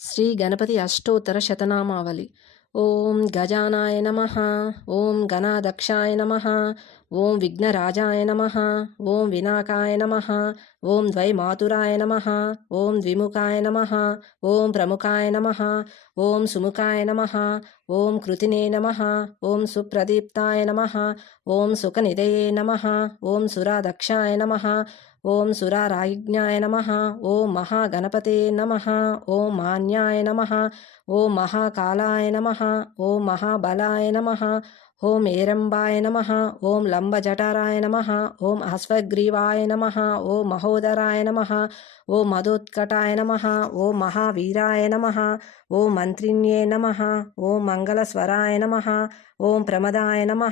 శ్రీ గణపతి అష్టోత్తర శతనామావళి. ఓం గజానాయ నమ. ఓం గణాదక్షాయ నమ. ఓం విఘ్నరాజాయ నమ ఓం వినాకాయ నమ ఓం ద్వైమాతురాయ నమ ఓం ద్విముఖాయ నమ ఓం ప్రముఖాయ నమ ఓం సుముఖాయ నమ ఓం కృతినే నమ ఓం సుప్రదీప్తాయ నమ ఓం సుఖనిదయే నమ ఓం సురాదక్షాయ నమ ఓం సురారాజ్ఞాయ నమ ఓం మహాగణపతే నమ ఓం మాన్యాయ నమ ఓం మహాకాలాయ నమ ఓం మహాబలాయ నమ ఓం ఏరంబాయ నమ ఓం లంబజఠరాయ నమ ఓం అశ్వగ్రీవాయ నమ ఓ మహోదరాయ నమ ఓ మధోత్కటాయ నమ ఓ మహావీరాయ నమ ఓ మంత్రిణ్యే నమ ఓ మంగళస్వరాయ నమ ఓం ప్రమదాయ నమ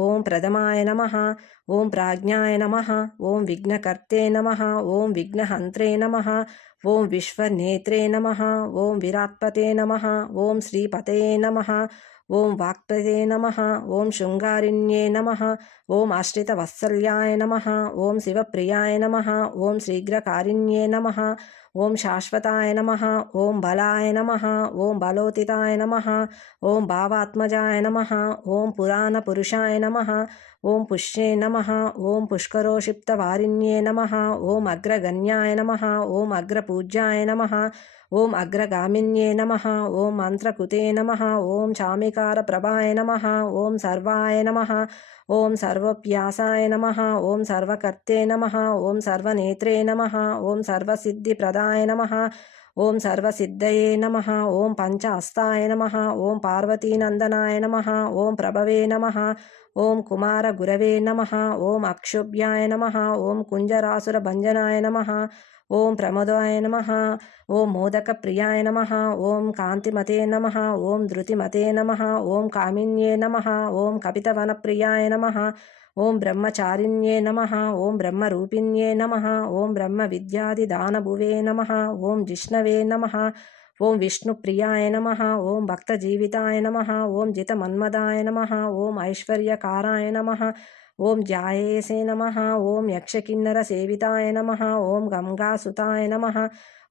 ఓం ప్రథమాయ నమ ఓం ప్రాజ్ఞాయ నమ ఓం విఘ్నకర్తే నమ ఓం విఘ్నహంత్రే నమ ఓం విశ్వనేత్రే నమ ఓం విరాట్పతే నమ ఓం శ్రీపతే నమ ఓం వాక్పతే నమ ఓం శృంగారిణ్యే నమ ఓం ఆశ్రితవత్సల్యాయ నమ ఓం శివప్రియాయ నమ ఓం శీఘ్రకారిణ్యే నమ ॐ शाश्वताय नमः ॐ बलाय नमः ॐ बलोतिताय नमः ॐ भावात्मजाय नमः ॐ पुराणपुरुषाय नमः ॐ पुष्ये नमः ॐ पुष्करोक्षिप्तवारिण्ये नमः ॐ अग्रगण्याय नमः ॐ अग्रपूज्याय नमः ॐ अग्रगामिन्ये नमः ॐ मन्त्रकृते नमः ॐ चामिकारप्रभाय नमः ॐ सर्वाय नमः ॐ सर्वप्यासाय नमः ॐ सर्वकर्त्रे नमः ॐ सर्वनेत्रे नमः ॐ सर्वसिद्धिप्रदा సర్వసిద్ధిప్రదాయ నమ ఓం సర్వసిద్ధయే నమ ఓం పంచ పంచహస్తాయ నమ ఓం పార్వతీనందనాయ నమ ఓం ప్రభవే నమ ఓం కుమార గురవే నమ ఓం అక్షుభ్యాయ నమ ఓం కుంజరాసుర భంజనాయ నమ ఓం ప్రమోదాయ నమ ఓం మోదక ప్రియాయ నమ ఓం కాంతిమతే నమ ఓం ధృతిమతే నమ ఓం కామిన్యే నమ ఓం కపితవన ప్రియాయ నమ ఓం బ్రహ్మచారిణ్యే నమ ఓం బ్రహ్మరూపిణ్యే నమ ఓం బ్రహ్మ విద్యాదిదానభువే నమ ఓం జిష్ణ జిష్ణవే నమ. ఓం విష్ణుప్రియాయ నమ. ఓం భక్తజీవితాయ నమ. ఓం జితమన్మదాయ నమ. ఓం ఐశ్వర్యకారాయ నమ. ఓం ధ్యాయేసే నమ ఓం యక్షకిన్నర సేవితాయ నమ ఓం గంగాసుతాయ నమ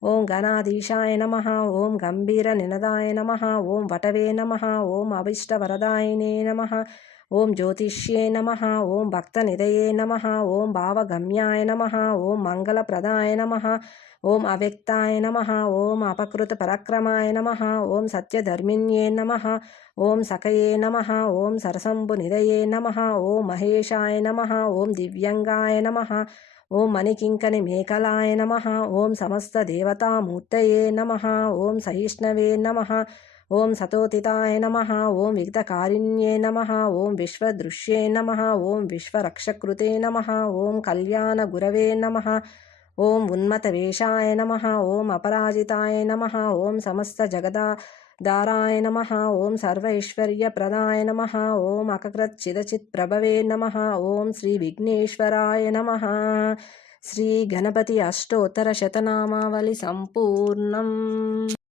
ఓం గణాధీశాయ నమ ఓం గంభీర నినదాయ నమ ఓం వటవే నమ ఓం అభిష్టవరదాయనే నమ ఓం జ్యోతిష్యే నమ ఓం భక్తనిదయే నమ ఓం భావగమ్యాయ నమ ఓం మంగళప్రదాయ నమ ఓం అవ్యక్తాయ నమ ఓం అపకృత పరక్రమాయ నమ ఓం సత్యధర్మిణ్యే నమ ఓం సకయే నమ ఓం సరసంబునిదయే నమ ఓం మహేషాయ మహేశాయ నమ ఓం దివ్యంగాయ నమ ఓం మణికింకని మేకలాయ నమ ఓం సమస్త దేవతామూర్తయే నమ ఓం సహిష్ణవే నమ ఓం సతోతితాయ నమ ఓం విగతకారిణ్యే నమ ఓం విశ్వదృశ్యే నమ ఓం విశ్వరక్షకృతే నమ ఓం కళ్యాణ గురవే నమ ఓం ఉన్మతవేషాయ నమ ఓం అపరాజితాయ నమ ఓం సమస్త జగదా దారాయ నమ. ఓం సర్వైశ్వర్య ప్రదాయ నమ. ఓం అకృచ్చిదచిత్ప్రభవే నమ. ఓం శ్రీ విఘ్నేశ్వరాయ నమ. శ్రీ గణపతి అష్టోత్తర శతనామావళి సంపూర్ణం.